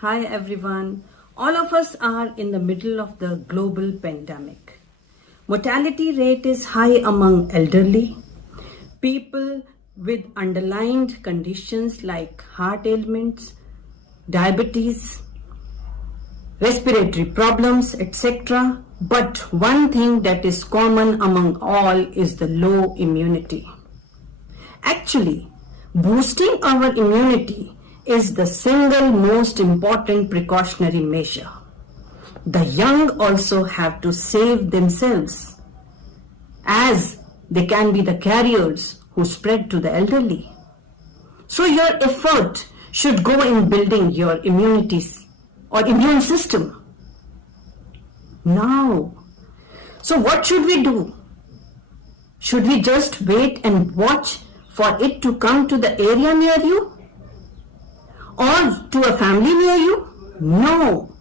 Hi everyone. All of us are in the middle of the global pandemic. Mortality rate is high among elderly, people with underlying conditions like heart ailments, diabetes, respiratory problems, etc. But one thing that is common among all is the low immunity. Actually, boosting our immunity is the single most important precautionary measure. The young also have to save themselves, as they can be the carriers who spread to the elderly. So your effort should go in building your immunities or immune system. Now, so what should we do? Should we just wait and watch for it to come to the area near you? Or to a family near you? No.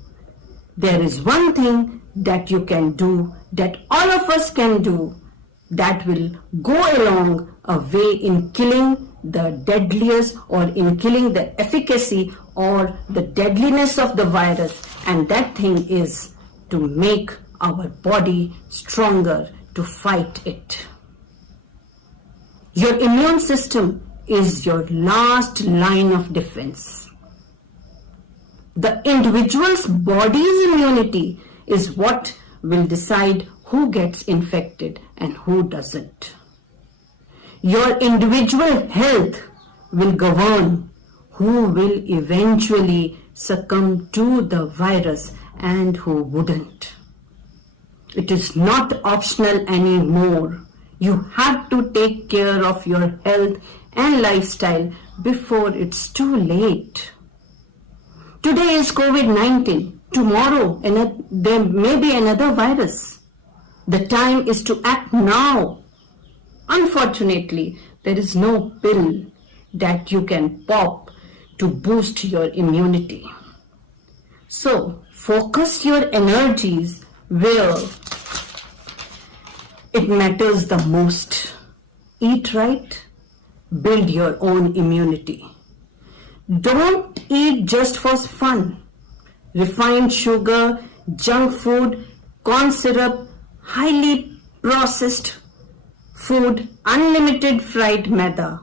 There is one thing that you can do, that all of us can do, that will go along a way in killing the deadliest or in killing the efficacy or the deadliness of the virus. And that thing is to make our body stronger to fight it. Your immune system is your last line of defense. The individual's body's immunity is what will decide who gets infected and who doesn't. Your individual health will govern who will eventually succumb to the virus and who wouldn't. It is not optional anymore. You have to take care of your health and lifestyle before it's too late. Today is COVID-19. Tomorrow there may be another virus. The time is to act now. Unfortunately, there is no pill that you can pop to boost your immunity. So, focus your energies where it matters the most. Eat right, build your own immunity. Don't eat just for fun. Refined sugar, junk food, corn syrup, highly processed food, unlimited fried maida,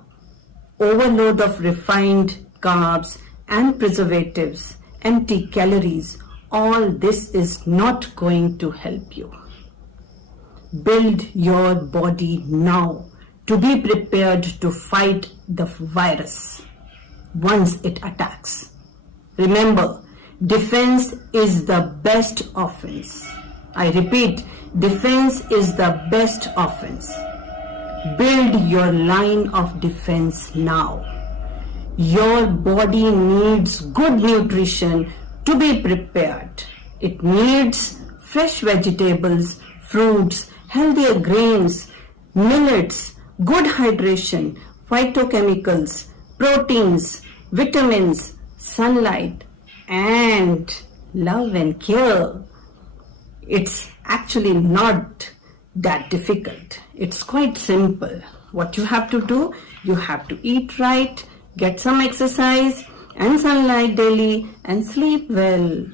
overload of refined carbs and preservatives, empty calories, all this is not going to help you. Build your body now to be prepared to fight the virus once it attacks. Remember, defense is the best offense. I repeat, defense is the best offense. Build your line of defense now. Your body needs good nutrition to be prepared. It needs fresh vegetables, fruits, healthier grains, millets, good hydration, phytochemicals, proteins, vitamins, sunlight, and love and care. It's actually not that difficult. It's quite simple. What you have to do, you have to eat right, get some exercise and sunlight daily, and sleep well.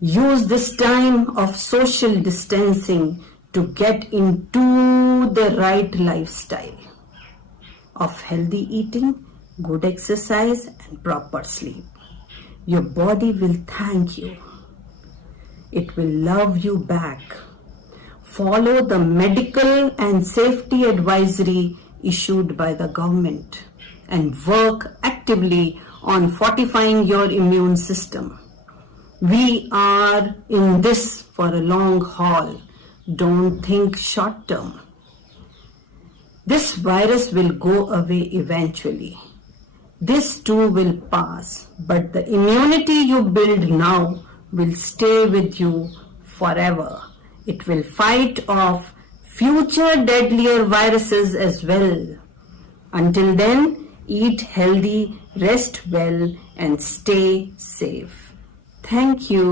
Use this time of social distancing to get into the right lifestyle of healthy eating, good exercise, and proper sleep. Your body will thank you. It will love you back. Follow the medical and safety advisory issued by the government and work actively on fortifying your immune system. We are in this for a long haul. Don't think short term. This virus will go away eventually. This too will pass, but the immunity you build now will stay with you forever. It will fight off future deadlier viruses as well. Until then, eat healthy, rest well, and stay safe. Thank you.